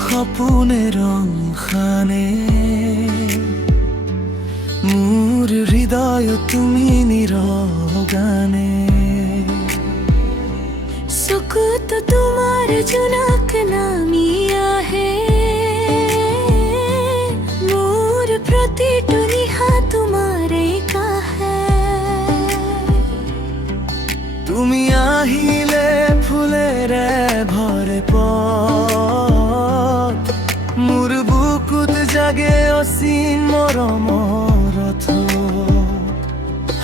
সপোনে ৰং খানে মোৰ হৃদয় তুমি নিৰগানে চকুত তোমাৰ জোনাক নামি আহে মোৰ প্ৰতিটো নিশা তোমাৰে কাহে তুমি আহিলে ফুলেৰে ভৰে পথ মোৰ বুকুত জাগে অসীম মৰমৰ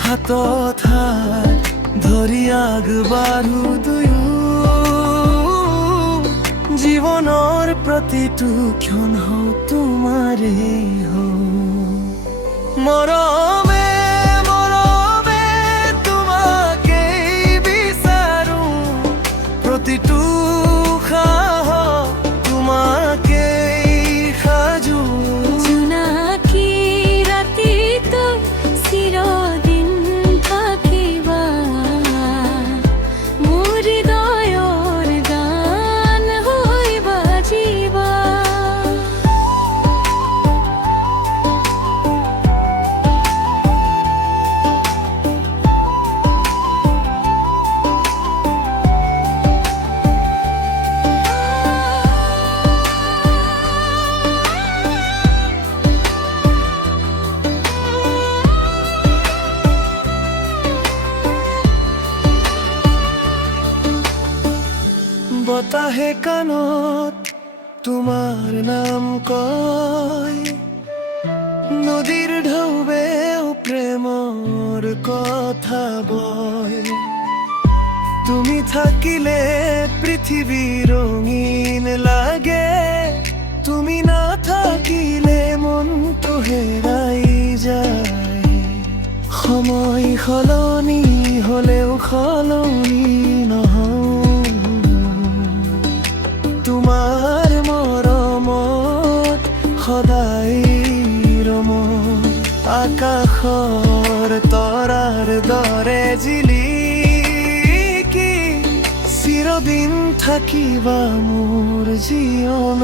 হাতত হাত ধৰি আগবাঢ়ো দুয়ো জীৱনৰ প্ৰতিটো ক্ষণ হওঁ তোমাৰে হওঁ মৰমে মৰমে তোমাকেই বিচাৰো প্ৰতিটো উশাহ তোমাকেই সাজো জোনাকী ৰাতিটো চিৰদিন থাকিবা মোৰ হৃদয়ৰ গান হৈ বাজিবা বতাহে কাণত তোমাৰ নাম কয় নদীৰ ঢৌৱেও প্ৰেমৰ কথা বয় তুমি থাকিলে পৃথিৱী ৰঙীন লাগে তুমি নাথাকিলে মনটো হেৰাই যায় সময় সলনি হ'লেও সলনি নহওঁ তোমাৰ মৰমত সদায় ৰম আকাশৰ তৰাৰ দৰে জিলিকি চিৰদিন থাকিবা মোৰ জীৱন